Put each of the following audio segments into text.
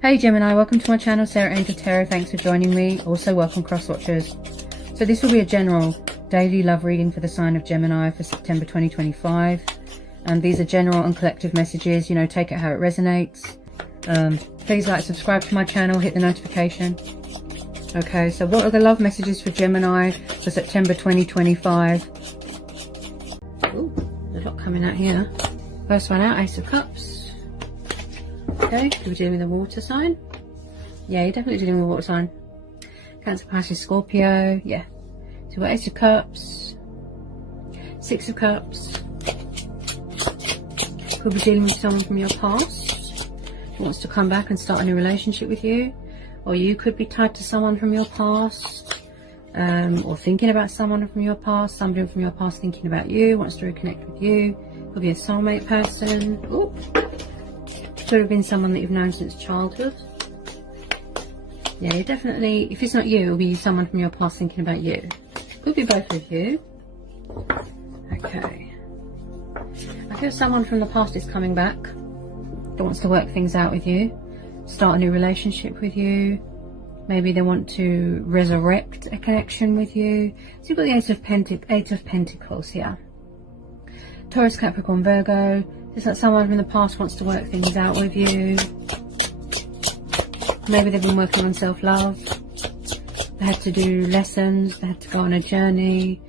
Hey Gemini, welcome to my channel, Sarah Angel Tarot. Thanks for joining me. Also welcome cross watchers. So this will be a general daily love reading for the sign of Gemini for September 2025. And these are general and collective messages, you know, take it how it resonates. Please like, subscribe to my channel, hit the notification. Okay, so what are the love messages for Gemini for September 2025? Ooh, there's a lot coming out here. First one out, Ace of Cups. Okay, we're dealing with a water sign. Yeah, you're definitely dealing with a water sign. Cancer, Pisces, Scorpio. Yeah. So we've got Ace of Cups, Six of Cups. Could be dealing with someone from your past who wants to come back and start a new relationship with you. Or you could be tied to someone from your past. Or thinking about someone from your past. Somebody from your past thinking about you, wants to reconnect with you. Could be a soulmate person. Ooh. Could have been someone that you've known since childhood. Yeah, you're definitely, if it's not you, it'll be someone from your past thinking about you. Could be both of you. Okay. I feel someone from the past is coming back that wants to work things out with you, start a new relationship with you. Maybe they want to resurrect a connection with you. So you've got the Eight of Pentacles here. Taurus, Capricorn, Virgo. It's like someone from the past wants to work things out with you. Maybe they've been working on self-love. They had to do lessons. They had to go on a journey.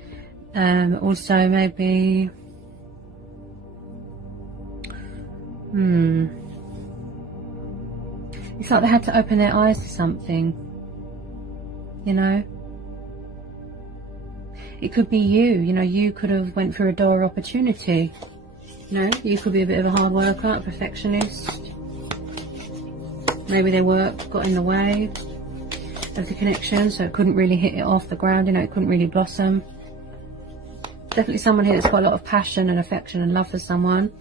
Also maybe... It's like they had to open their eyes to something. You know? It could be you know, you could have went through a door of opportunity. You know, you could be a bit of a hard worker, a perfectionist. Maybe their work got in the way of the connection, so it couldn't really hit it off the ground, you know, it couldn't really blossom. Definitely someone here that's got a lot of passion and affection and love for someone.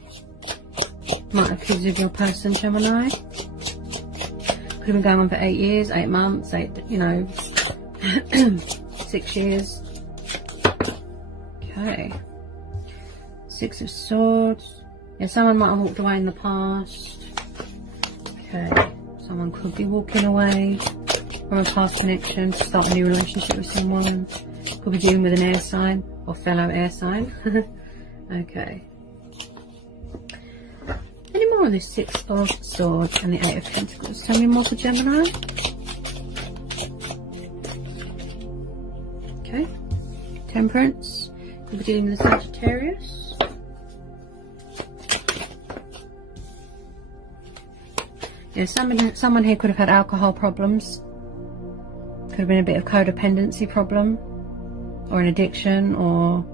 Might have kids with your person, Gemini. Could have been going on for 8 years, 8 months, 6 years. Okay. Six of Swords. Yeah, someone might have walked away in the past. Okay. Someone could be walking away from a past connection to start a new relationship with someone. Could be dealing with an air sign or fellow air sign. Okay. Any more on this Six of Swords and the Eight of Pentacles? Tell me more for Gemini. Okay. Temperance. Could be dealing with a Sagittarius. Yeah, someone here could have had alcohol problems. Could have been a bit of codependency problem. Or an addiction, or...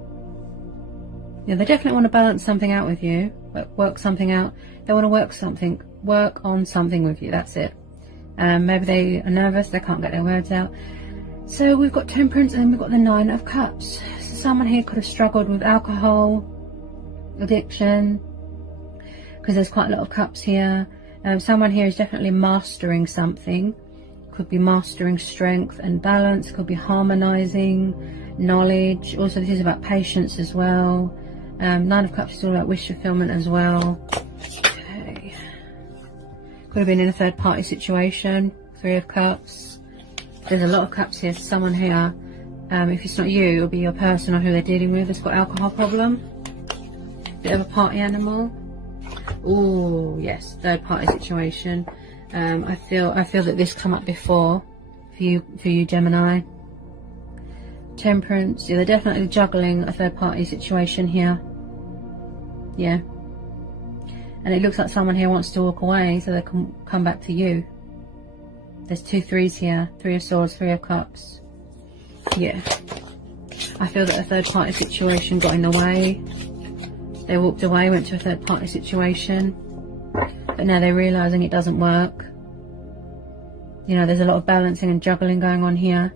Yeah, they definitely want to balance something out with you. Work something out. They want to work on something with you, that's it. Maybe they are nervous, they can't get their words out. So we've got Temperance and then we've got the Nine of Cups. So someone here could have struggled with alcohol, addiction, because there's quite a lot of cups here. Someone here is definitely mastering something. Could be mastering strength and balance. Could be harmonizing knowledge. Also, this is about patience as well. Nine of Cups is all about wish fulfillment as well. Okay. Could have been in a third party situation. Three of Cups. There's a lot of cups here. Someone here, if it's not you, it'll be your person or who they're dealing with that's got alcohol problem. Bit of a party animal. Oh yes, third party situation. I feel that this come up before for you Gemini. Temperance. Yeah, they're definitely juggling a third party situation here. Yeah. And it looks like someone here wants to walk away so they can come back to you. There's 2 threes here. 3 of Swords, 3 of Cups. Yeah. I feel that a third party situation got in the way. They walked away, went to a third party situation. But now they're realising it doesn't work. You know, there's a lot of balancing and juggling going on here.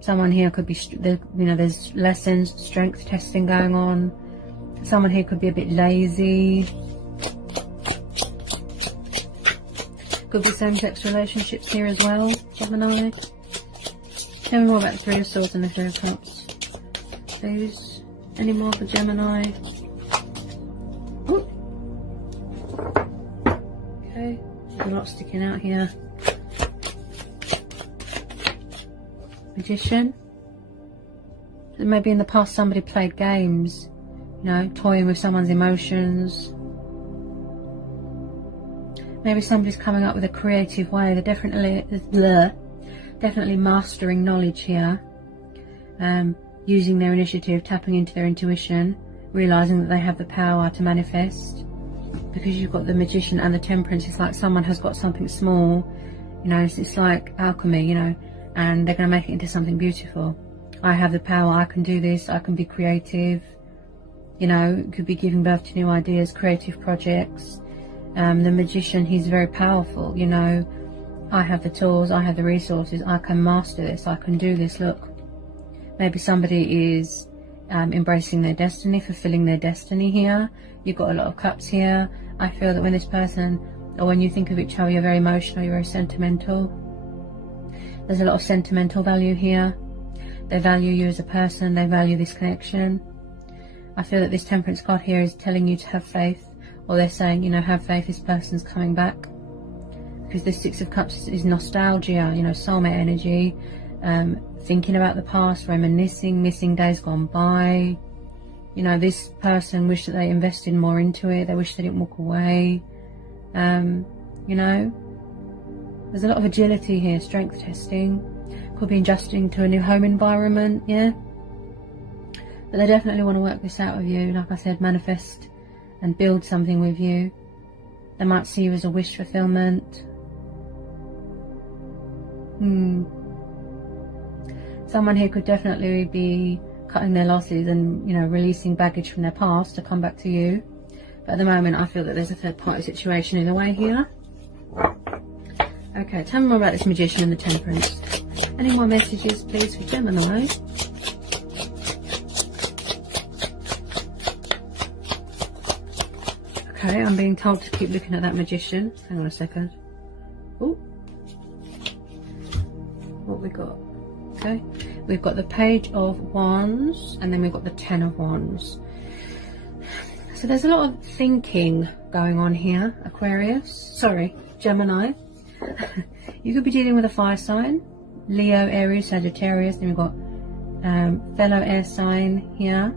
Someone here could be, you know, there's lessons, strength testing going on. Someone here could be a bit lazy. Could be same-sex relationships here as well, Gemini. Tell me more about the 3 of Swords and the 3 of Cups, please. Any more for Gemini? Ooh. Okay, a lot sticking out here. Magician. Maybe in the past somebody played games, you know, toying with someone's emotions. Maybe somebody's coming up with a creative way. They're definitely mastering knowledge here. Using their initiative, tapping into their intuition, realizing that they have the power to manifest. Because you've got the Magician and the Temperance, it's like someone has got something small, you know, it's like alchemy, you know, and they're going to make it into something beautiful. I have the power, I can do this, I can be creative, you know, could be giving birth to new ideas, creative projects. The Magician, he's very powerful, you know, I have the tools, I have the resources, I can master this, I can do this, look. Maybe somebody is embracing their destiny, fulfilling their destiny here. You've got a lot of cups here. I feel that when this person, or when you think of each other, you're very emotional, you're very sentimental. There's a lot of sentimental value here. They value you as a person, they value this connection. I feel that this Temperance card here is telling you to have faith, or they're saying, you know, have faith, this person's coming back. Because this Six of Cups is nostalgia, you know, soulmate energy, thinking about the past, reminiscing, missing days gone by. You know, this person wished that they invested more into it, they wish they didn't walk away. You know, there's a lot of agility here, strength testing. Could be adjusting to a new home environment, yeah. But they definitely want to work this out with you, like I said, manifest and build something with you. They might see you as a wish fulfillment. Someone here could definitely be cutting their losses and, you know, releasing baggage from their past to come back to you. But at the moment, I feel that there's a third party situation in the way here. Okay, tell me more about this Magician and the Temperance. Any more messages, please, for Gemini? Okay, I'm being told to keep looking at that Magician. Hang on a second. Oh, what we got? Okay, we've got the Page of Wands, and then we've got the Ten of Wands. So there's a lot of thinking going on here, Aquarius. Sorry, Gemini. You could be dealing with a fire sign, Leo, Aries, Sagittarius. Then we've got fellow air sign here.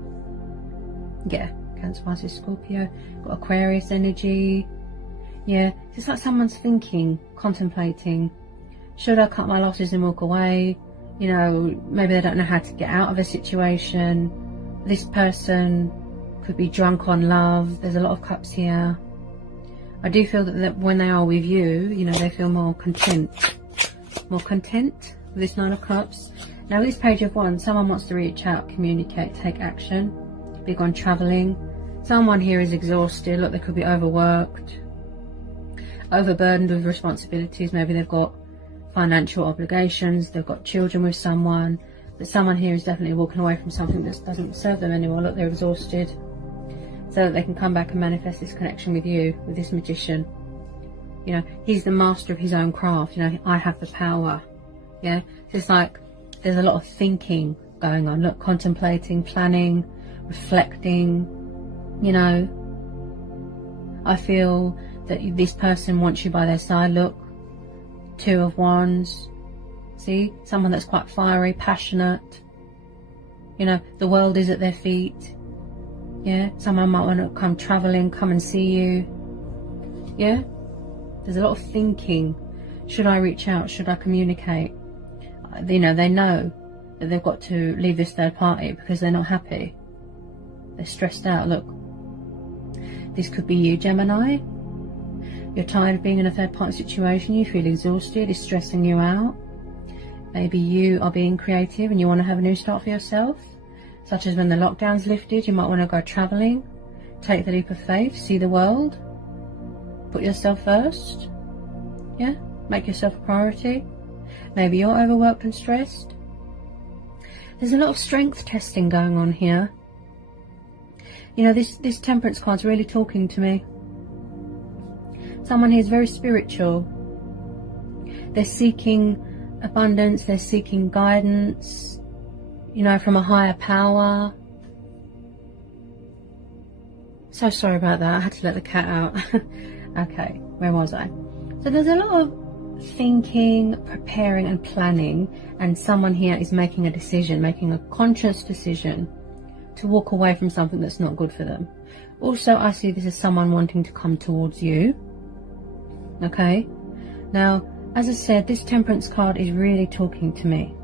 Yeah, Cancer, Pisces, Scorpio. Got Aquarius energy. Yeah, it's like someone's thinking, contemplating. Should I cut my losses and walk away? You know, maybe they don't know how to get out of a situation. This person could be drunk on love. There's a lot of cups here. I do feel that when they are with you, you know, they feel more content. More content with this Nine of Cups. Now with this Page of Wands, someone wants to reach out, communicate, take action. Big on travelling. Someone here is exhausted. Look, they could be overworked, overburdened with responsibilities. Maybe they've got financial obligations, they've got children with someone. But someone here is definitely walking away from something that doesn't serve them anymore. Look, they're exhausted. So that they can come back and manifest this connection with you, with this Magician. You know, he's the master of his own craft. You know, I have the power. Yeah, so it's like there's a lot of thinking going on. Look, contemplating, planning, reflecting. You know, I feel that this person wants you by their side. Look, Two of Wands. See, someone that's quite fiery, passionate. You know, the world is at their feet. Yeah, someone might want to come travelling, come and see you. Yeah, there's a lot of thinking. Should I reach out? Should I communicate? You know, they know that they've got to leave this third party because they're not happy. They're stressed out. Look, this could be you, Gemini. You're tired of being in a third party situation. You feel exhausted. It's stressing you out. Maybe you are being creative and you want to have a new start for yourself. Such as when the lockdown's lifted, you might want to go travelling, take the leap of faith, see the world, put yourself first, yeah, make yourself a priority. Maybe you're overworked and stressed. There's a lot of strength testing going on here. You know, this Temperance card's really talking to me. Someone here is very spiritual. They're seeking abundance, they're seeking guidance, you know, from a higher power. So sorry about that, I had to let the cat out. Okay, where was I? So there's a lot of thinking, preparing and planning, and someone here is making a decision, making a conscious decision to walk away from something that's not good for them. Also, I see this as someone wanting to come towards you. Okay, now as I said, this Temperance card is really talking to me.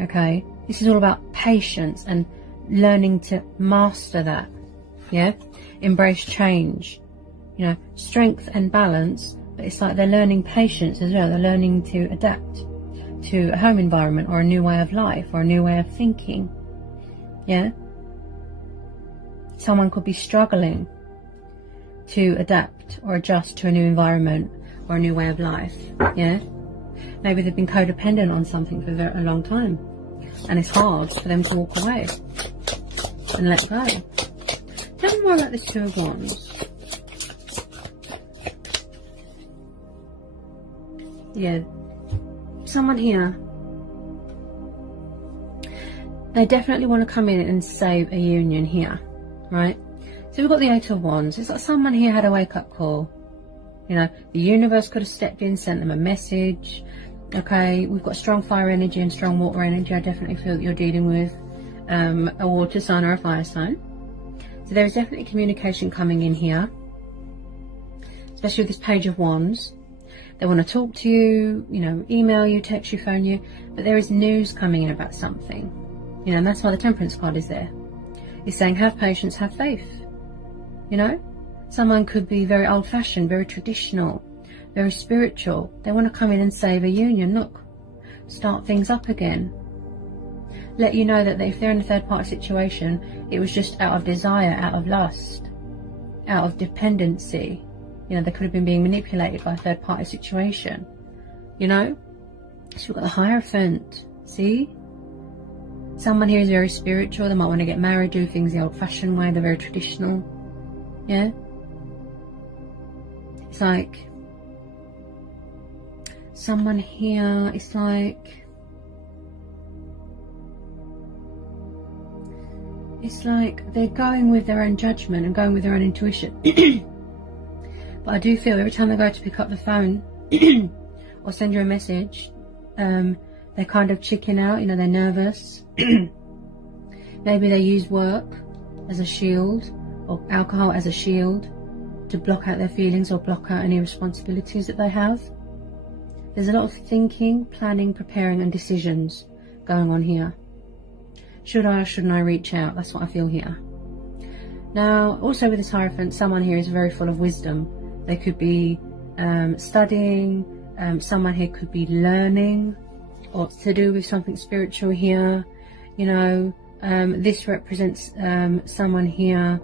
Okay, this is all about patience and learning to master that. Yeah, embrace change, you know, strength and balance. But it's like they're learning patience as well. They're learning to adapt to a home environment or a new way of life or a new way of thinking. Yeah, someone could be struggling to adapt or adjust to a new environment or a new way of life. Yeah, maybe they've been codependent on something for a long time, and it's hard for them to walk away and let go. Tell me more about this Two of Wands. Yeah, someone here, they definitely want to come in and save a union here, right? So we've got the Eight of Wands. It's like someone here had a wake-up call. You know, the universe could have stepped in, sent them a message. Okay, we've got strong fire energy and strong water energy. I definitely feel that you're dealing with a water sign or a fire sign. So there is definitely communication coming in here, especially with this Page of Wands. They want to talk to you, you know, email you, text you, phone you, but there is news coming in about something, you know, and that's why the Temperance card is there. It's saying have patience, have faith, you know. Someone could be very old-fashioned, very traditional, very spiritual. They want to come in and save a union. Look, start things up again. Let you know that if they're in a third-party situation, it was just out of desire, out of lust, out of dependency. You know, they could have been being manipulated by a third-party situation, you know. So we've got the Hierophant, see? Someone here is very spiritual. They might want to get married, do things the old-fashioned way. They're very traditional, yeah. It's like someone here, it's like they're going with their own judgment and going with their own intuition. But I do feel every time they go to pick up the phone or send you a message, they kind of chicken out, you know, they're nervous. Maybe they use work as a shield or alcohol as a shield to block out their feelings or block out any responsibilities that they have. There's a lot of thinking, planning, preparing and decisions going on here. Should I or shouldn't I reach out? That's what I feel here. Now, also with this Hierophant, someone here is very full of wisdom. They could be studying, someone here could be learning, or to do with something spiritual here. You know, this represents someone here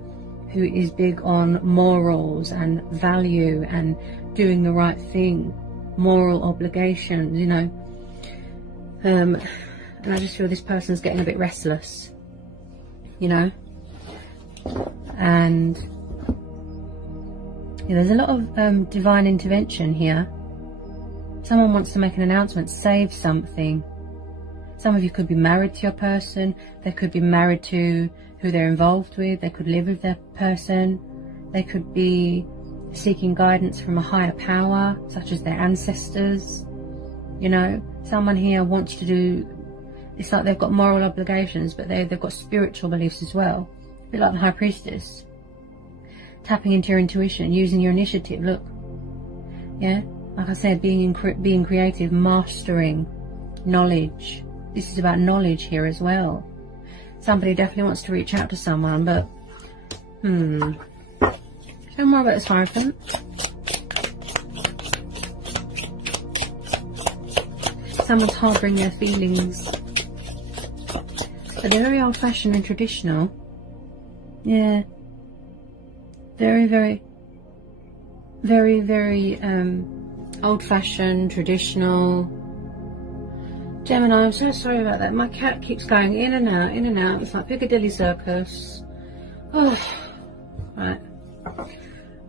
who is big on morals and value and doing the right thing, moral obligations, you know. And I just feel this person's getting a bit restless, you know. And yeah, there's a lot of divine intervention here. Someone wants to make an announcement, save something. Some of you could be married to your person. They could be married to who they're involved with. They could live with their person. They could be seeking guidance from a higher power, such as their ancestors. You know, someone here wants to do, it's like they've got moral obligations, but they've got spiritual beliefs as well. A bit like the High Priestess. Tapping into your intuition, using your initiative. Look, yeah, like I said, being creative, mastering knowledge. This is about knowledge here as well. Somebody definitely wants to reach out to someone, but Tell more about this Hierophant. Someone's harbouring their feelings, but they're very old-fashioned and traditional. Yeah, very old-fashioned, traditional. Gemini, I'm so sorry about that. My cat keeps going in and out, in and out. It's like Piccadilly Circus. Oh, right.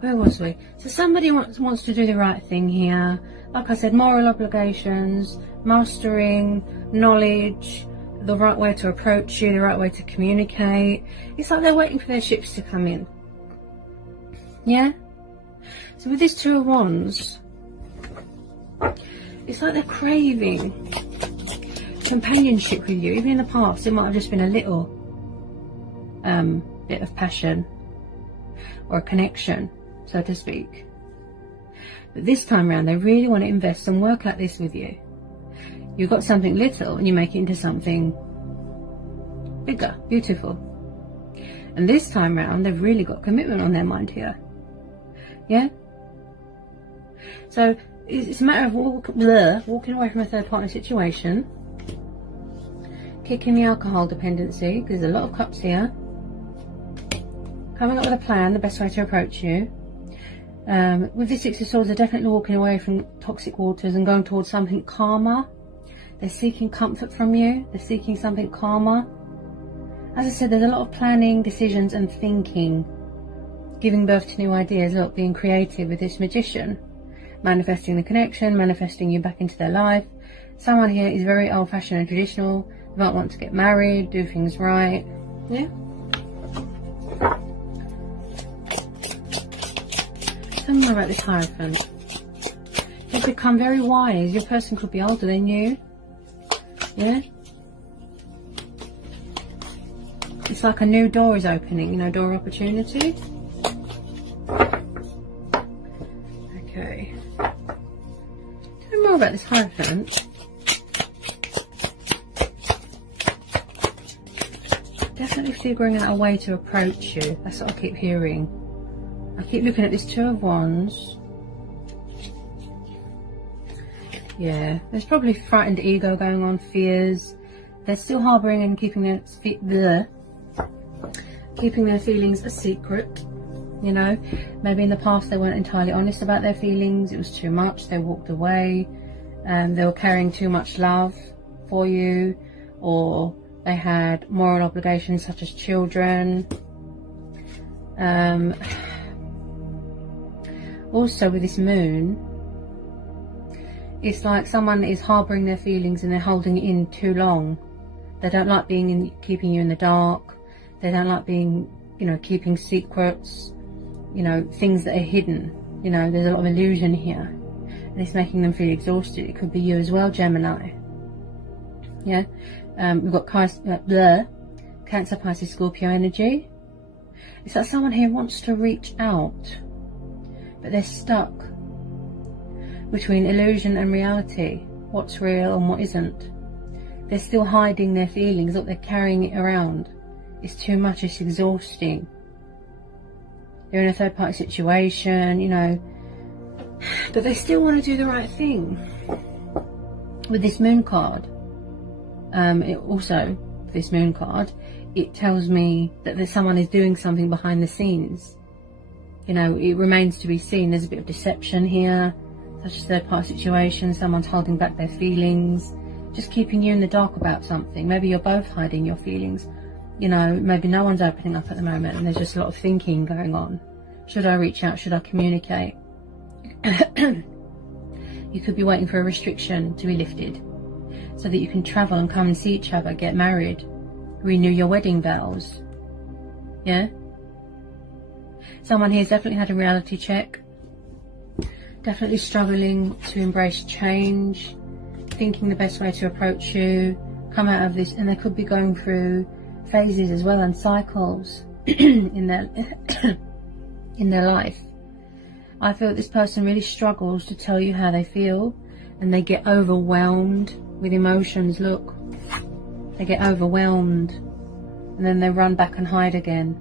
Where was we? So somebody wants to do the right thing here. Like I said, moral obligations, mastering, knowledge, the right way to approach you, the right way to communicate. It's like they're waiting for their ships to come in. Yeah? So with this Two of Wands, it's like they're craving companionship with you. Even in the past, it might have just been a little bit of passion or a connection, so to speak. But this time around, they really want to invest some work like this with you. You've got something little and you make it into something bigger, beautiful. And this time around, they've really got commitment on their mind here. Yeah? So it's a matter of walking away from a third party situation, kicking the alcohol dependency, because there's a lot of cups here, coming up with a plan, the best way to approach you. With the Six of Swords, they're definitely walking away from toxic waters and going towards something calmer. They're seeking comfort from you. They're seeking something calmer. As I said, there's a lot of planning, decisions and thinking, giving birth to new ideas. Look, being creative with this Magician, manifesting the connection, manifesting you back into their life. Someone here is very old-fashioned and traditional. They might want to get married, do things right. Yeah. Tell me more about this Hierophant. You've become very wise. Your person could be older than you. Yeah. It's like a new door is opening, you know, door opportunity. Okay. Tell me more about this Hierophant. Definitely figuring out a way to approach you. That's what I keep hearing. I keep looking at this Two of Wands. Yeah, there's probably frightened ego going on, fears. They're still harbouring and keeping their feelings a secret. You know, maybe in the past they weren't entirely honest about their feelings. It was too much. They walked away. They were carrying too much love for you, or they had moral obligations such as children. Also with this Moon, it's like someone is harbouring their feelings and they're holding it in too long. They don't like keeping you in the dark. They don't like being, you know, keeping secrets, you know, things that are hidden. You know, there's a lot of illusion here. And it's making them feel exhausted. It could be you as well, Gemini. Yeah. We've got Cancer, Pisces, Scorpio energy. It's like someone here wants to reach out, but they're stuck between illusion and reality. What's real and what isn't. They're still hiding their feelings. Look, they're carrying it around. It's too much. It's exhausting. They're in a third party situation, you know, but they still want to do the right thing. With this Moon card, this Moon card, it tells me that someone is doing something behind the scenes. You know, it remains to be seen. There's a bit of deception here, such as third party situation. Someone's holding back their feelings, just keeping you in the dark about something. Maybe you're both hiding your feelings. You know, maybe no one's opening up at the moment and there's just a lot of thinking going on. Should I reach out? Should I communicate? You could be waiting for a restriction to be lifted so that you can travel and come and see each other, get married, renew your wedding vows. Yeah? Someone here's definitely had a reality check. Definitely struggling to embrace change, thinking the best way to approach you, come out of this, and they could be going through phases as well and cycles in their life. I feel that this person really struggles to tell you how they feel, and they get overwhelmed with emotions. Look, they get overwhelmed and then they run back and hide again.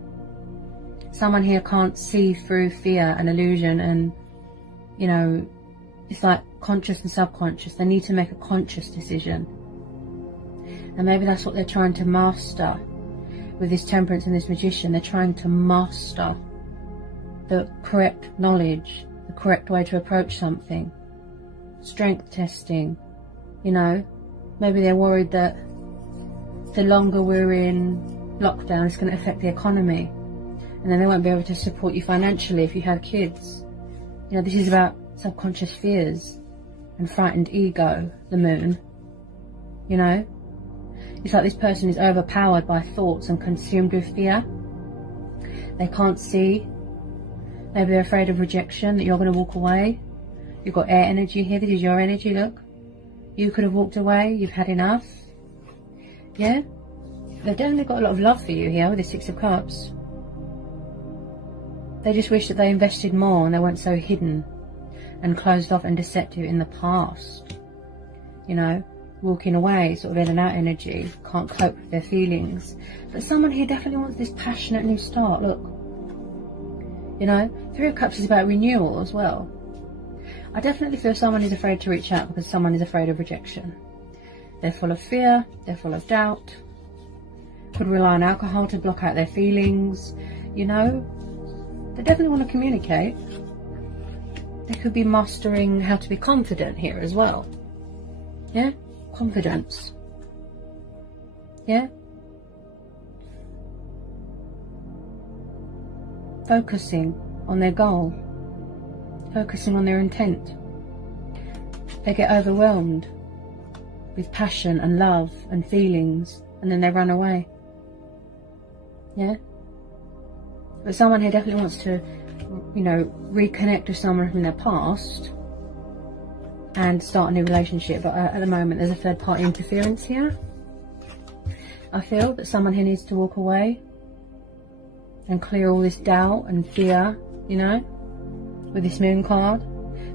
Someone here can't see through fear and illusion, and you know, it's like conscious and subconscious. They need to make a conscious decision, and maybe that's what they're trying to master with this Temperance and this Magician. They're trying to master the correct knowledge, the correct way to approach something. Strength testing, you know. Maybe they're worried that the longer we're in lockdown, it's going to affect the economy, and then they won't be able to support you financially if you have kids. You know, this is about subconscious fears and frightened ego, the Moon. You know, it's like this person is overpowered by thoughts and consumed with fear. They can't see Maybe they're afraid of rejection, that you're going to walk away. You've got air energy here. This is your energy, look. You could have walked away. You've had enough. Yeah? They've definitely got a lot of love for you here with the Six of Cups. They just wish that they invested more and they weren't so hidden and closed off and deceptive in the past. You know, walking away, sort of in and out energy, can't cope with their feelings. But someone here definitely wants this passionate new start, look. You know, Three of Cups is about renewal as well. I definitely feel someone is afraid to reach out because someone is afraid of rejection. They're full of fear, they're full of doubt. Could rely on alcohol to block out their feelings, you know. They definitely want to communicate. They could be mastering how to be confident here as well. Yeah? Confidence. Yeah? Focusing on their goal. Focusing on their intent. They get overwhelmed with passion and love and feelings, and then they run away. Yeah? But someone here definitely wants to, you know, reconnect with someone from their past and start a new relationship. But at the moment there's a third party interference here. I feel that someone here needs to walk away and clear all this doubt and fear, you know, with this moon card.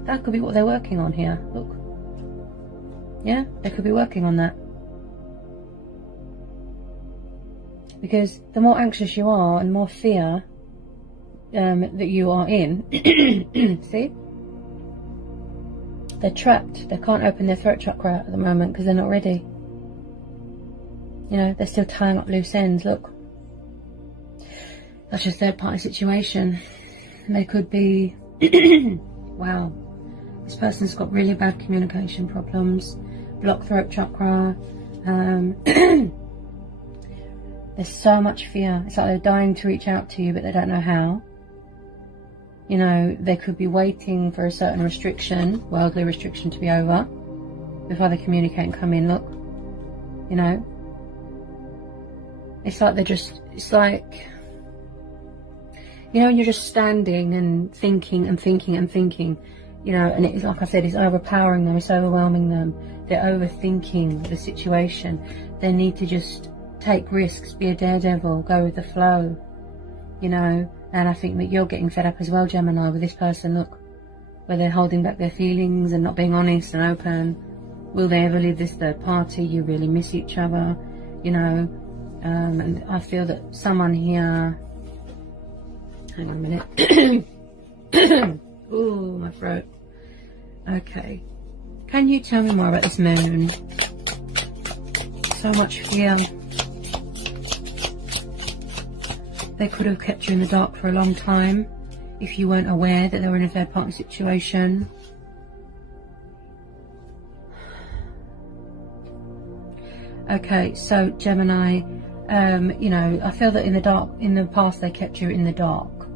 That could be what they're working on here. Look. Yeah, they could be working on that. Because the more anxious you are and more fear that you are in, see? They're trapped. They can't open their throat chakra at the moment because they're not ready. You know, they're still tying up loose ends, look. That's just third party situation. They could be, wow, this person's got really bad communication problems, blocked throat chakra. There's so much fear. It's like they're dying to reach out to you, but they don't know how. You know, they could be waiting for a certain restriction, worldly restriction, to be over before they communicate and come in. Look, you know, it's like they're just, it's like, you know, when you're just standing and thinking and thinking and thinking, you know, and it's like I said, it's overpowering them, it's overwhelming them. They're overthinking the situation. They need to just take risks, be a daredevil, go with the flow, you know. And I think that you're getting fed up as well, Gemini, with this person, look, where they're holding back their feelings and not being honest and open. Will they ever leave this third party? You really miss each other, you know. And I feel that someone here, hang on a minute. Ooh, my throat. Okay. Can you tell me more about this moon? So much fear. They could have kept you in the dark for a long time if you weren't aware that they were in a third party situation. Okay, so Gemini, you know, I feel that in the past they kept you in the dark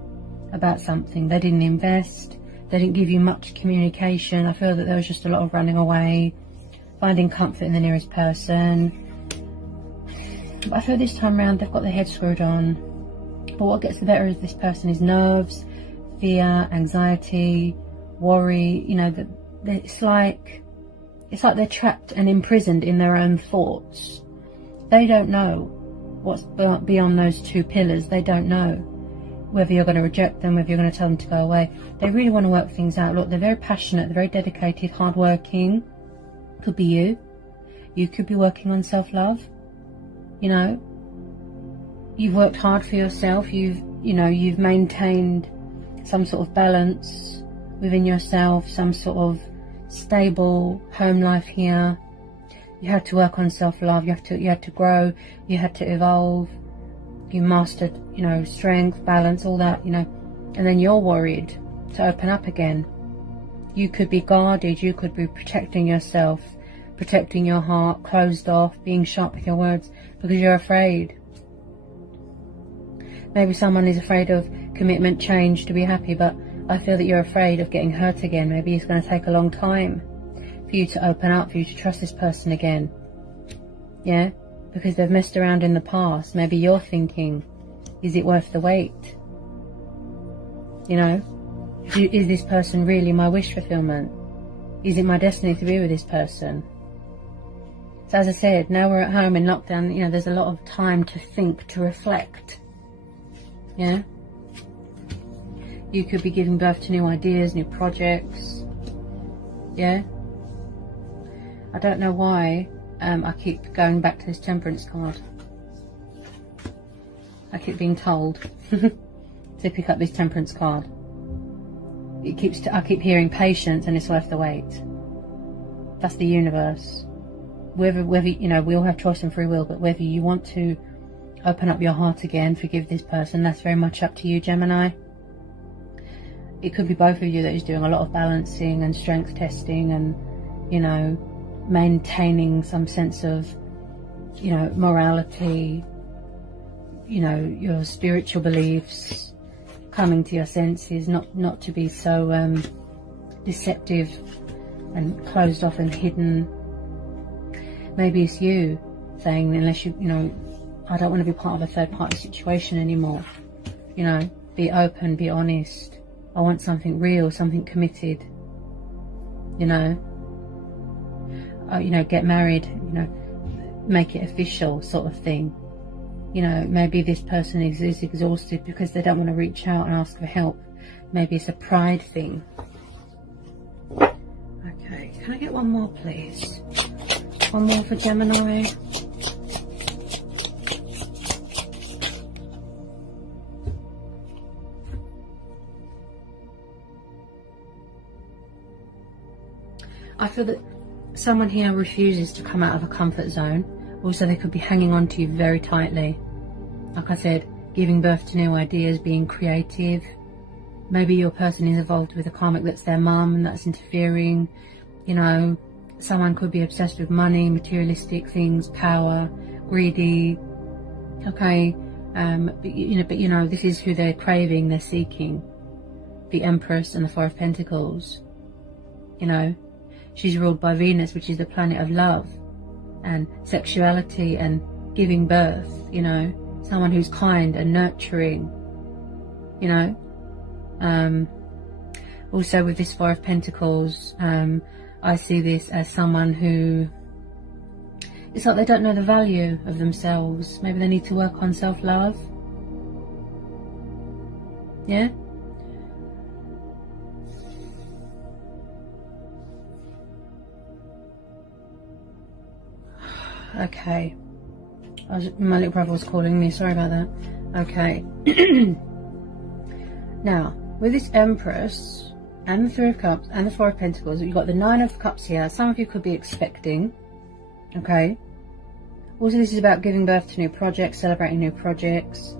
about something. They didn't invest, they didn't give you much communication. I feel that there was just a lot of running away, finding comfort in the nearest person. But I feel this time around they've got their head screwed on. But what gets the better of this person is nerves, fear, anxiety, worry. You know, that it's like they're trapped and imprisoned in their own thoughts. They don't know what's beyond those two pillars. They don't know whether you're going to reject them, whether you're going to tell them to go away. They really want to work things out. Look, they're very passionate, they're very dedicated, hardworking. Could be you. You could be working on self-love. You know, you've worked hard for yourself. You've maintained some sort of balance within yourself, some sort of stable home life here. You had to work on self-love. You had to grow. You had to evolve. You mastered, you know, strength, balance, all that, you know. And then you're worried to open up again. You could be guarded. You could be protecting yourself, protecting your heart, closed off, being sharp with your words because you're afraid. Maybe someone is afraid of commitment, change, to be happy, but I feel that you're afraid of getting hurt again. Maybe it's going to take a long time for you to open up, for you to trust this person again. Yeah? Because they've messed around in the past. Maybe you're thinking, is it worth the wait? You know? Is this person really my wish fulfillment? Is it my destiny to be with this person? So as I said, now we're at home in lockdown, you know, there's a lot of time to think, to reflect. Yeah? You could be giving birth to new ideas, new projects. Yeah? I don't know why I keep going back to this Temperance card. I keep being told to pick up this Temperance card. I keep hearing patience and it's worth the wait. That's the universe. Whether you know, we all have choice and free will, but whether you want to open up your heart again, forgive this person, that's very much up to you, Gemini. It could be both of you that is doing a lot of balancing and strength testing and, you know, maintaining some sense of, you know, morality, you know, your spiritual beliefs, coming to your senses, not to be so deceptive and closed off and hidden. Maybe it's you saying, unless you know, I don't want to be part of a third party situation anymore. You know, be open, be honest. I want something real, something committed. You know, get married, you know, make it official sort of thing. You know, maybe this person is exhausted because they don't want to reach out and ask for help. Maybe it's a pride thing. Okay, can I get one more, please? One more for Gemini. I feel that someone here refuses to come out of a comfort zone. Also, they could be hanging on to you very tightly. Like I said, giving birth to new ideas, being creative. Maybe your person is involved with a karmic that's their mum and that's interfering. You know, someone could be obsessed with money, materialistic things, power, greedy. Okay, but you know, this is who they're craving, they're seeking. The Empress and the Four of Pentacles. You know, she's ruled by Venus, which is the planet of love and sexuality and giving birth. You know, someone who's kind and nurturing. You know, also with this Four of Pentacles, I see this as someone who, it's like they don't know the value of themselves. Maybe they need to work on self-love. Yeah? Okay. My little brother was calling me. Sorry about that. Okay. Now, with this Empress and the Three of Cups and the Four of Pentacles, you've got the Nine of Cups here. Some of you could be expecting. Okay. Also, this is about giving birth to new projects, celebrating new projects.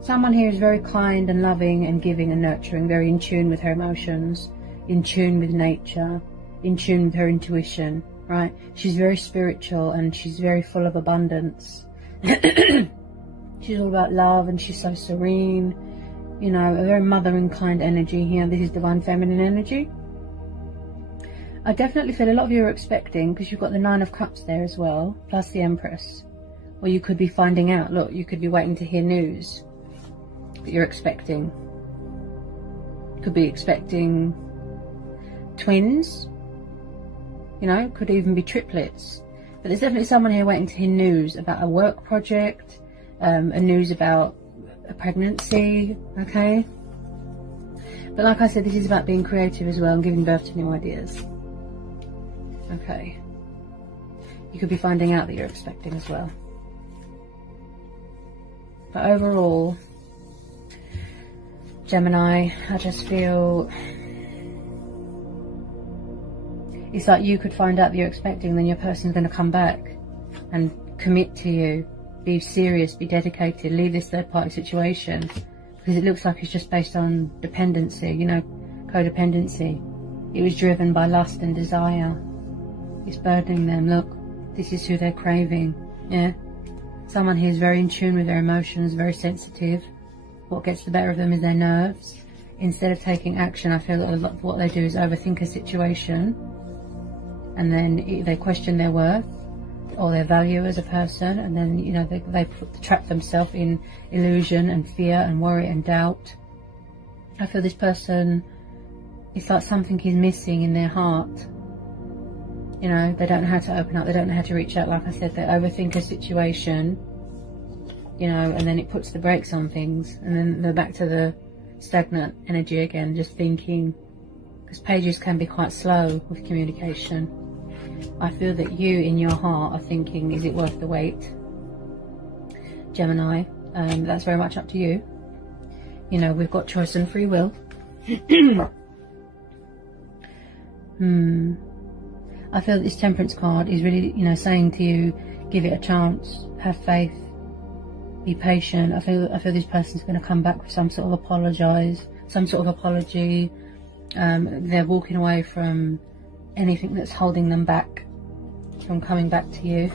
Someone here is very kind and loving and giving and nurturing, very in tune with her emotions, in tune with nature, in tune with her intuition, right? She's very spiritual and she's very full of abundance. She's all about love and she's so serene. You know, a very mothering kind energy here. This is divine feminine energy. I definitely feel a lot of you are expecting, because you've got the Nine of Cups there as well, plus the Empress. Or you could be finding out, look, you could be waiting to hear news that you're expecting. Could be expecting twins, you know, could even be triplets. But there's definitely someone here waiting to hear news about a work project, a news about a pregnancy, okay? But like I said, this is about being creative as well and giving birth to new ideas. Okay. You could be finding out that you're expecting as well. But overall, Gemini, I just feel it's like you could find out that you're expecting and then your person's going to come back and commit to you. Be serious, be dedicated, leave this third party situation, because it looks like it's just based on dependency, you know, codependency. It was driven by lust and desire. It's burdening them. Look, this is who they're craving. Yeah, someone who's very in tune with their emotions, very sensitive. What gets the better of them is their nerves. Instead of taking action, I feel that a lot of what they do is overthink a situation, and then they question their worth or their value as a person, and then, you know, they trap themselves in illusion and fear and worry and doubt. I feel this person It's like something is missing in their heart. You know, they don't know how to open up, they don't know how to reach out. Like I said, they overthink a situation, you know, and then it puts the brakes on things, and then they're back to the stagnant energy again, just thinking. Because pages can be quite slow with communication. I feel that you in your heart are thinking, is it worth the wait? Gemini, that's very much up to you. You know, we've got choice and free will. I feel that this Temperance card is really, you know, saying to you, give it a chance, have faith, be patient. I feel this person's going to come back with some sort of apology. They're walking away from anything that's holding them back from coming back to you.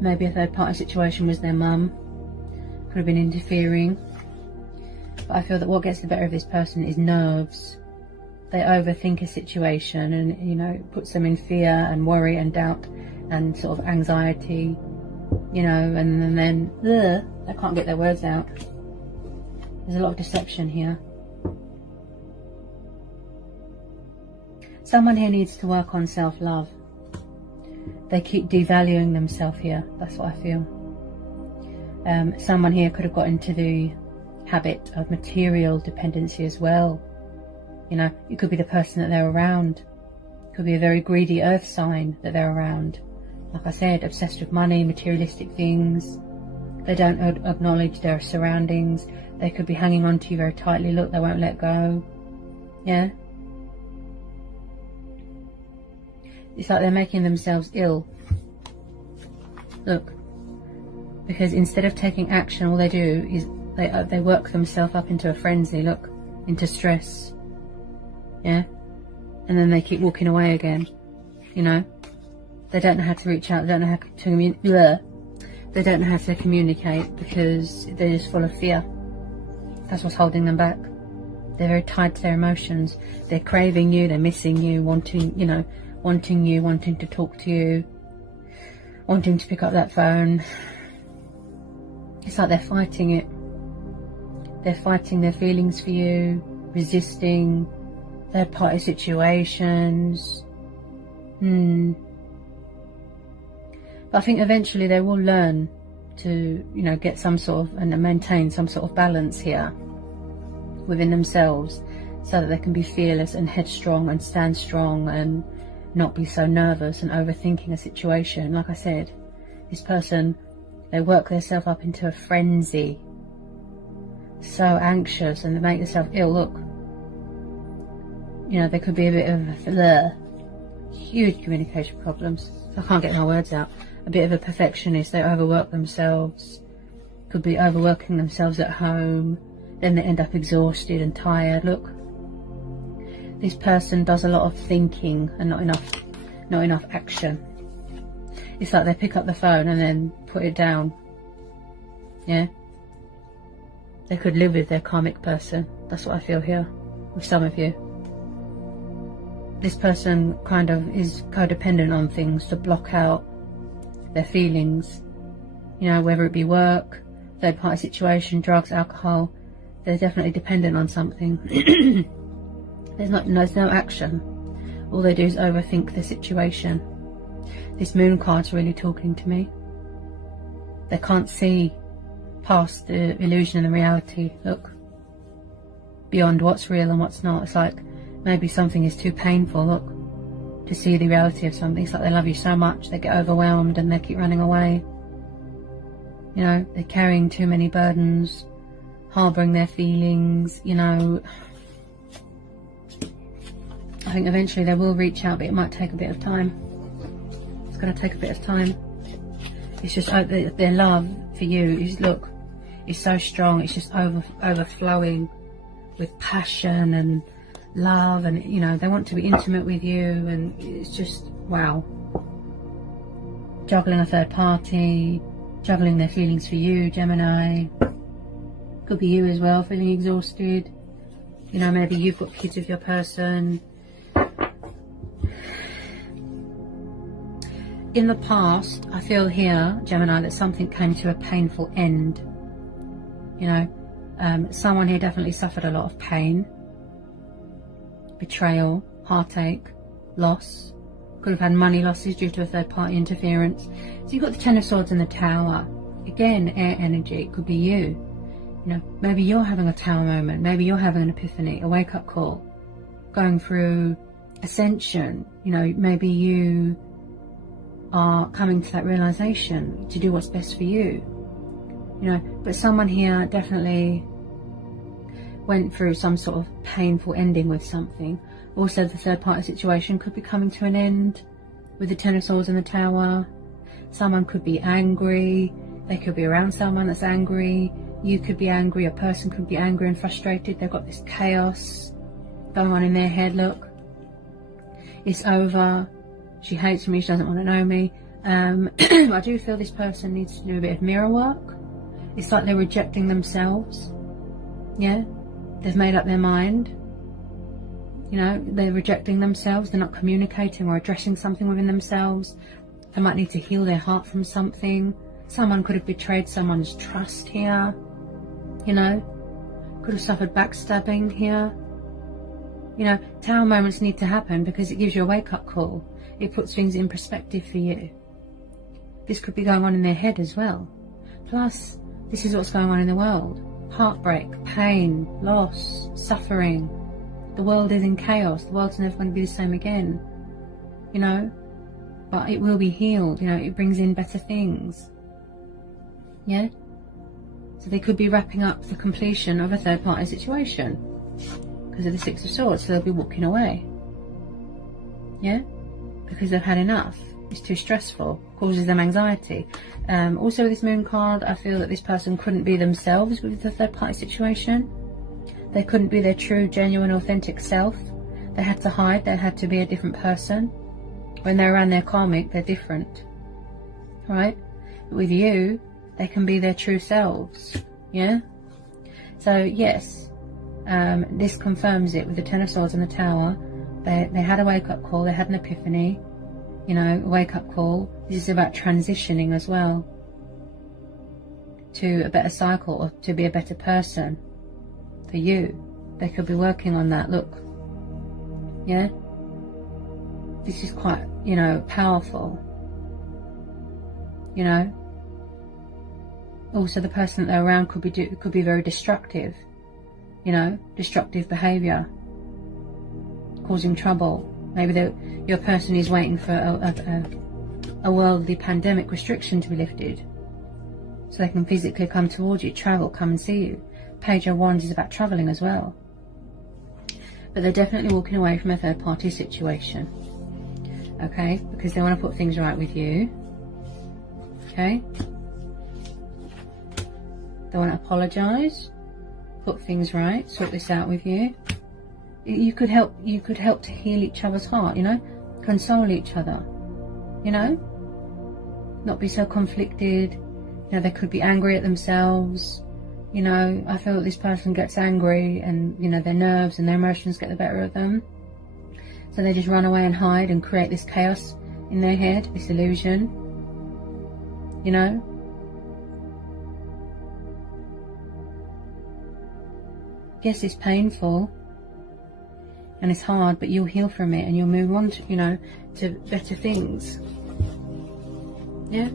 Maybe a third party situation was their mum, could have been interfering. But I feel that what gets the better of this person is nerves. They overthink a situation, and you know, it puts them in fear and worry and doubt and sort of anxiety, you know, and then they can't get their words out. There's a lot of deception here. Someone here needs to work on self-love. They keep devaluing themselves here. That's what I feel. Someone here could have got into the habit of material dependency as well. You know, it could be the person that they're around. It could be a very greedy earth sign that they're around. Like I said, obsessed with money, materialistic things. They don't acknowledge their surroundings. They could be hanging on to you very tightly. Look, they won't let go. Yeah? It's like they're making themselves ill. Look. Because instead of taking action, all they do is they work themselves up into a frenzy. Look. Into stress. Yeah? And then they keep walking away again. You know? They don't know how to reach out. They don't know how to They don't know how to communicate because they're just full of fear. That's what's holding them back. They're very tied to their emotions. They're craving you. They're missing you. Wanting you. Wanting to talk to you. Wanting to pick up that phone. It's like they're fighting it. They're fighting their feelings for you. Resisting. Third party situations. But I think eventually they will learn to, you know, get some sort of, and maintain some sort of balance here within themselves, so that they can be fearless and headstrong and stand strong and not be so nervous and overthinking a situation. Like I said, this person, they work themselves up into a frenzy, so anxious, and they make themselves ill. Look, you know, there could be a bit of huge communication problems. I can't get my words out. A bit of a perfectionist. They overwork themselves. Could be overworking themselves at home. Then they end up exhausted and tired. Look, this person does a lot of thinking and not enough action. It's like they pick up the phone and then put it down. Yeah. They could live with their karmic person. That's what I feel here with some of you. This person kind of is codependent on things to block out their feelings. You know, whether it be work, third party situation, drugs, alcohol. They're definitely dependent on something. There's no action. All they do is overthink the situation. This moon card's really talking to me. They can't see past the illusion and the reality. Look, beyond what's real and what's not. It's like maybe something is too painful, look, to see the reality of something. It's like they love you so much, they get overwhelmed and they keep running away. You know, they're carrying too many burdens, harbouring their feelings, you know. I think eventually they will reach out, but it might take a bit of time. It's going to take a bit of time. It's just their love for you is, look, is so strong. It's just overflowing with passion and love, and you know, they want to be intimate with you, and it's just wow. Juggling a third party, juggling their feelings for you, Gemini. Could be you as well, feeling exhausted. You know, maybe you've got kids with your person. In the past, I feel here, Gemini, that something came to a painful end. You know, someone here definitely suffered a lot of pain. betrayal, heartache, loss. Could have had money losses due to a third party interference. So you've got the Ten of Swords and the Tower. Again, air energy. It could be you. You know, maybe you're having a Tower moment. Maybe you're having an epiphany, a wake-up call. Going through ascension. You know, maybe you are coming to that realization to do what's best for you. You know, but someone here definitely went through some sort of painful ending with something. Also, the third party situation could be coming to an end with the Ten of Swords and the Tower. Someone could be angry. They could be around someone that's angry. You could be angry. A person could be angry and frustrated. They've got this chaos going on in their head. Look, it's over. She hates me. She doesn't want to know me. I do feel this person needs to do a bit of mirror work. It's like they're rejecting themselves. Yeah, they've made up their mind. You know, they're rejecting themselves. They're not communicating or addressing something within themselves. They might need to heal their heart from something. Someone could have betrayed someone's trust here. You know, could have suffered backstabbing here. You know, Tower moments need to happen because it gives you a wake-up call. It puts things in perspective for you. This could be going on in their head as well. Plus, this is what's going on in the world. Heartbreak, pain, loss, suffering. The world is in chaos. The world's never going to be the same again. You know, but it will be healed. You know, it brings in better things. Yeah? So they could be wrapping up the completion of a third party situation because of the Six of Swords. So they'll be walking away. Yeah? Because they've had enough. It's too stressful. Causes them anxiety. Also with this Moon card, I feel that this person couldn't be themselves with the third party situation. They couldn't be their true, genuine, authentic self. They had to hide. They had to be a different person. When they're around their karmic, they're different. Right? With you, they can be their true selves. Yeah? So, yes. This confirms it with the Ten of Swords and the Tower. They had a wake-up call. They had an epiphany. You know, a wake-up call. This is about transitioning as well. To a better cycle, or to be a better person. For you. They could be working on that. Look. Yeah? This is quite, you know, powerful. You know? Also, the person that they're around could be very destructive. You know? Destructive behaviour. Causing trouble. Maybe your person is waiting for a worldly pandemic restriction to be lifted. So they can physically come towards you, travel, come and see you. Page of Wands is about travelling as well. But they're definitely walking away from a third party situation. Okay? Because they want to put things right with you. Okay? They want to apologise. Put things right. Sort this out with you. You could help to heal each other's heart, you know? Console each other. You know? Not be so conflicted. You know, they could be angry at themselves. You know, I feel that this person gets angry and, you know, their nerves and their emotions get the better of them. So they just run away and hide and create this chaos in their head, this illusion. You know? Yes, it's painful. And it's hard, but you'll heal from it and you'll move on to, you know, to better things. Yeah?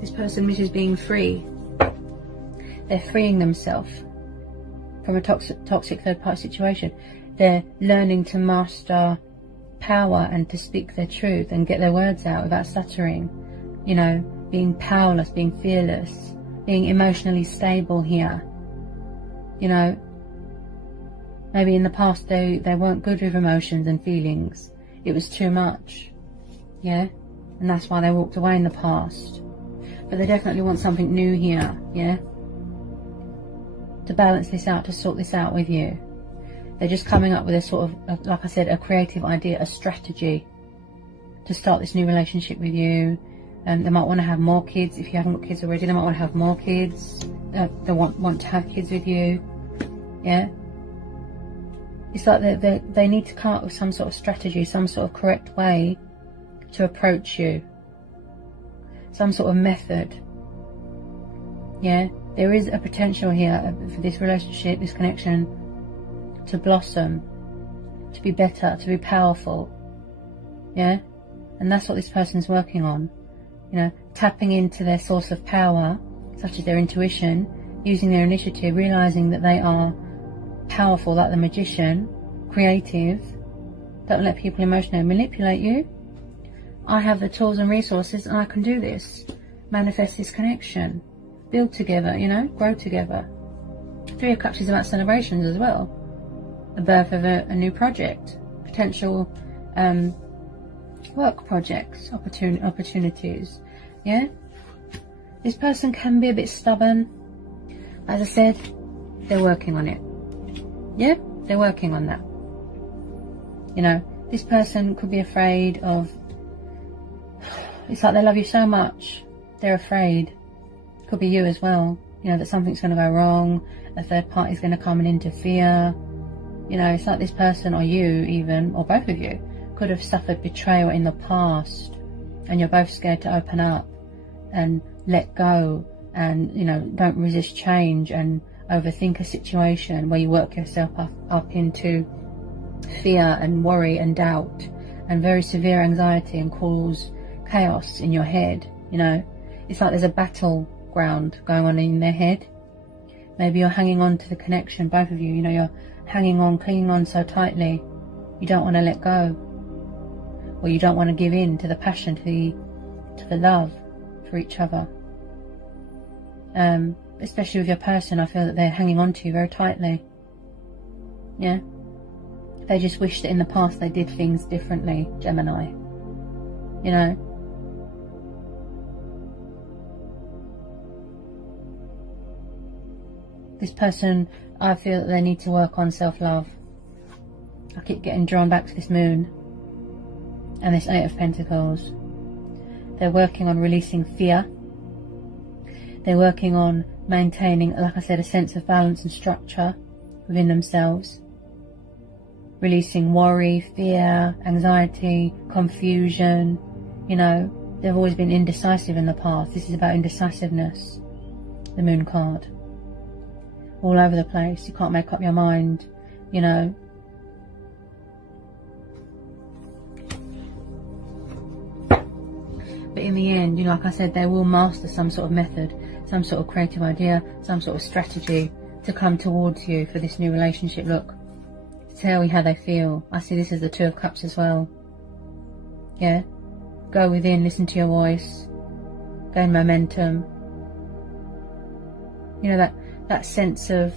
This person misses being free. They're freeing themselves from a toxic third-party situation. They're learning to master power and to speak their truth and get their words out without stuttering. You know, being powerless, being fearless, being emotionally stable here. You know, maybe in the past they weren't good with emotions and feelings. It was too much. Yeah? And that's why they walked away in the past. But they definitely want something new here. Yeah? To balance this out, to sort this out with you. They're just coming up with a sort of, like I said, a creative idea, a strategy to start this new relationship with you. They might want to have more kids. If you haven't got kids already, they might want to have more kids. They want to have kids with you. Yeah? It's like they need to come up with some sort of strategy, some sort of correct way to approach you. Some sort of method. Yeah? There is a potential here for this relationship, this connection, to blossom. to be better, to be powerful. Yeah? And that's what this person's working on. You know, tapping into their source of power, such as their intuition, using their initiative, realizing that they are powerful like the magician, creative. Don't let people emotionally manipulate you. I have the tools and resources and I can do this. Manifest this connection. Build together, you know, grow together. Three of Cups is about celebrations as well. The birth of a new project. Potential work projects, opportunities. Yeah? This person can be a bit stubborn. As I said, they're working on it. Yeah? They're working on that. You know, this person could be afraid of... It's like they love you so much, they're afraid. Could be you as well. You know, that something's going to go wrong, a third party's going to come and interfere. You know, it's like this person, or you even, or both of you, could have suffered betrayal in the past, and you're both scared to open up and let go, and, you know, don't resist change and overthink a situation where you work yourself up into fear and worry and doubt and very severe anxiety and cause chaos in your head. You know, it's like there's a battleground going on in their head. Maybe you're hanging on to the connection, both of you. You know, you're hanging on, clinging on so tightly, you don't want to let go, or you don't want to give in to the passion, to the love for each other. Especially with your person, I feel that they're hanging on to you very tightly. Yeah, they just wish that in the past they did things differently, Gemini. You know. This person, I feel that they need to work on self-love. I keep getting drawn back to this moon and this Eight of Pentacles. They're working on releasing fear. They're working on maintaining, like I said, a sense of balance and structure within themselves. Releasing worry, fear, anxiety, confusion. You know, they've always been indecisive in the past. This is about indecisiveness, the Moon card. All over the place, you can't make up your mind, you know. But in the end, you know, like I said, they will master some sort of method, some sort of creative idea, some sort of strategy to come towards you for this new relationship. Look, tell me how they feel. I see this as the Two of Cups as well. Yeah, go within, listen to your voice, gain momentum. You know, that sense of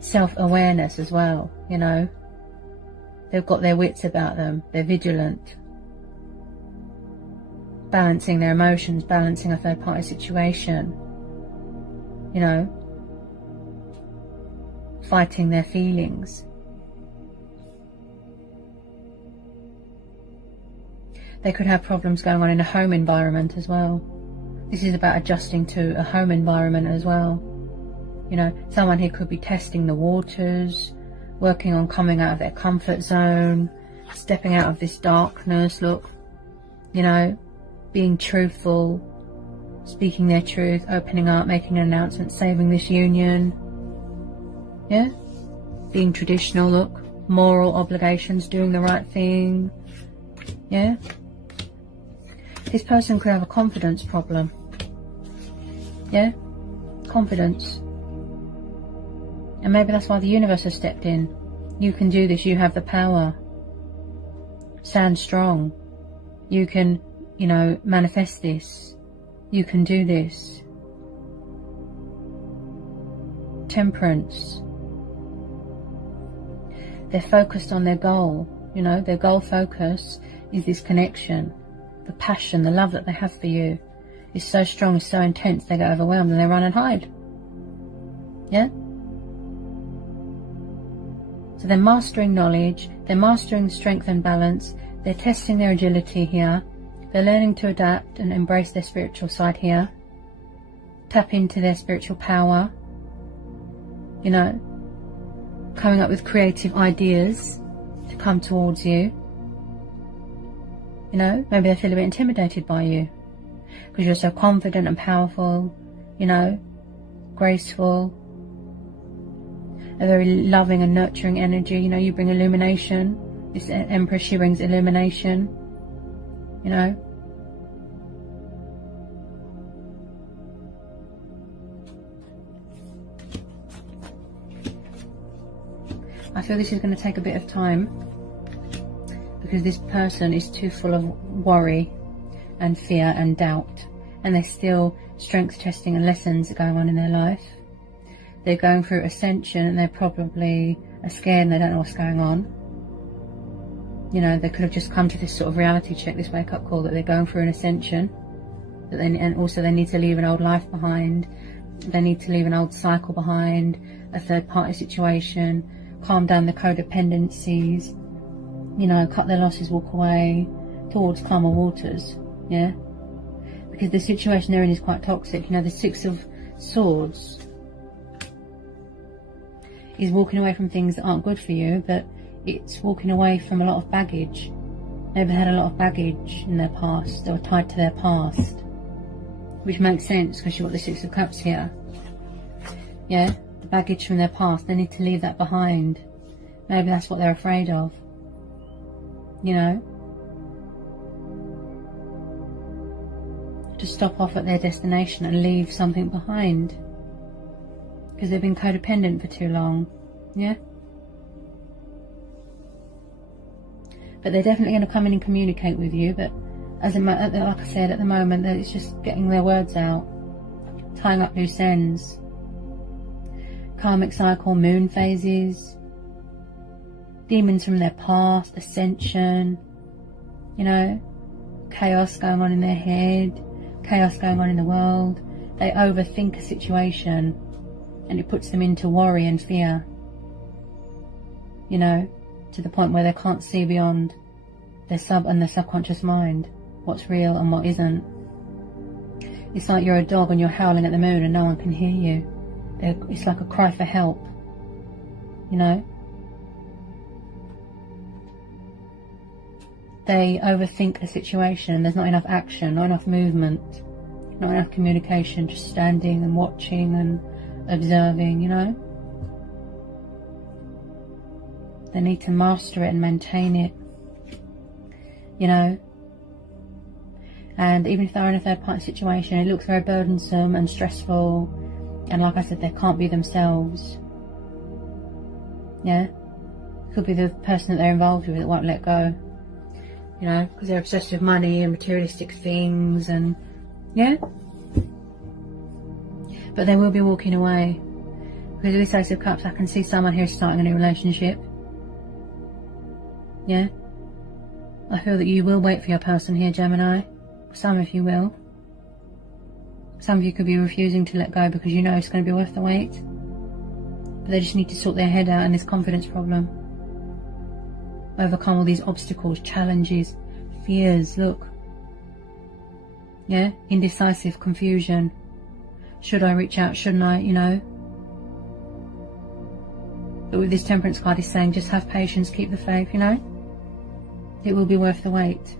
self-awareness as well, you know. They've got their wits about them. They're vigilant. Balancing their emotions, balancing a third-party situation. You know. Fighting their feelings. They could have problems going on in a home environment as well. This is about adjusting to a home environment as well. You know, someone here could be testing the waters, working on coming out of their comfort zone, stepping out of this darkness, look, you know, being truthful, speaking their truth, opening up, making an announcement, saving this union. Yeah? Being traditional, look, moral obligations, doing the right thing. Yeah? This person could have a confidence problem. Yeah? Confidence. And maybe that's why the universe has stepped in. You can do this. You have the power. Stand strong. You can, you know, manifest this. You can do this. Temperance. They're focused on their goal. You know, their goal focus is this connection. The passion, the love that they have for you is so strong, so intense, they get overwhelmed and they run and hide. Yeah? So they're mastering knowledge, they're mastering strength and balance, they're testing their agility here, they're learning to adapt and embrace their spiritual side here, tap into their spiritual power, you know, coming up with creative ideas to come towards you. You know, maybe they feel a bit intimidated by you because you're so confident and powerful, you know, graceful. a very loving and nurturing energy. You know, you bring illumination. This Empress, she brings illumination, you know. I feel this is going to take a bit of time, because this person is too full of worry and fear and doubt, and there's still strength testing and lessons going on in their life. They're going through ascension, and they're probably scared and they don't know what's going on. You know, they could have just come to this sort of reality check, this wake-up call, that they're going through an ascension, and also they need to leave an old life behind. They need to leave an old cycle behind, a third-party situation, calm down the codependencies, you know, cut their losses, walk away towards calmer waters, yeah? Because the situation they're in is quite toxic. You know, the Six of Swords is walking away from things that aren't good for you, but it's walking away from a lot of baggage. They've had a lot of baggage in their past. They were tied to their past, which makes sense because you've got the Six of Cups here. Yeah, the baggage from their past. They need to leave that behind. Maybe that's what they're afraid of. You know, to stop off at their destination and leave something behind, because they've been codependent for too long. Yeah. But they're definitely going to come in and communicate with you. But like I said, at the moment, it's just getting their words out, tying up loose ends. Karmic cycle, moon phases, demons from their past, ascension, you know, chaos going on in their head, chaos going on in the world. They overthink a situation, and it puts them into worry and fear, you know, to the point where they can't see beyond their subconscious mind, what's real and what isn't. It's like you're a dog and you're howling at the moon and no one can hear you. It's like a cry for help, you know. They overthink a situation. There's not enough action, not enough movement, not enough communication, just standing and watching and observing, you know. They need to master it and maintain it, you know. And even if they're in a third-party situation, it looks very burdensome and stressful. And like I said, they can't be themselves. Yeah? Could be the person that they're involved with that won't let go. You know, because they're obsessed with money and materialistic things and... yeah? But they will be walking away. Because with this Ace of Cups, I can see someone here starting a new relationship. Yeah? I feel that you will wait for your person here, Gemini. Some of you will. Some of you could be refusing to let go because you know it's going to be worth the wait. But they just need to sort their head out in this confidence problem. Overcome all these obstacles, challenges, fears, look. Yeah? Indecisive, confusion. Should I reach out? Shouldn't I? You know? But with this Temperance card, it's saying just have patience, keep the faith, you know? It will be worth the wait.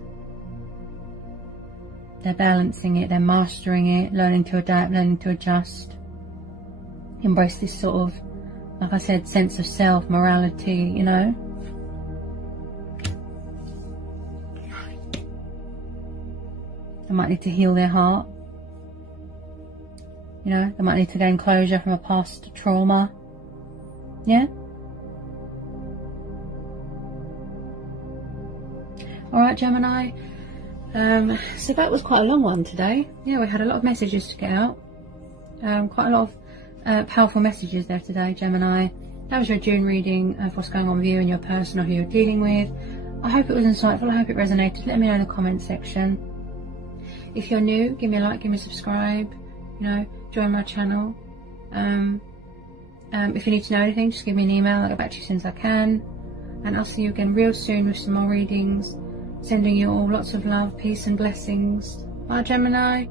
They're balancing it, they're mastering it, learning to adapt, learning to adjust. Embrace this sort of, like I said, sense of self, morality, you know. They might need to heal their heart. You know, they might need to gain closure from a past trauma. Yeah? Alright, Gemini. So that was quite a long one today. Yeah, we had a lot of messages to get out. Quite a lot of powerful messages there today, Gemini. That was your June reading of what's going on with you and your person or who you're dealing with. I hope it was insightful. I hope it resonated. Let me know in the comment section. If you're new, give me a like, give me a subscribe. You know, join my channel. If you need to know anything, just give me an email. I'll get back to you as soon as I can. And I'll see you again real soon with some more readings. Sending you all lots of love, peace and blessings. Bye, Gemini.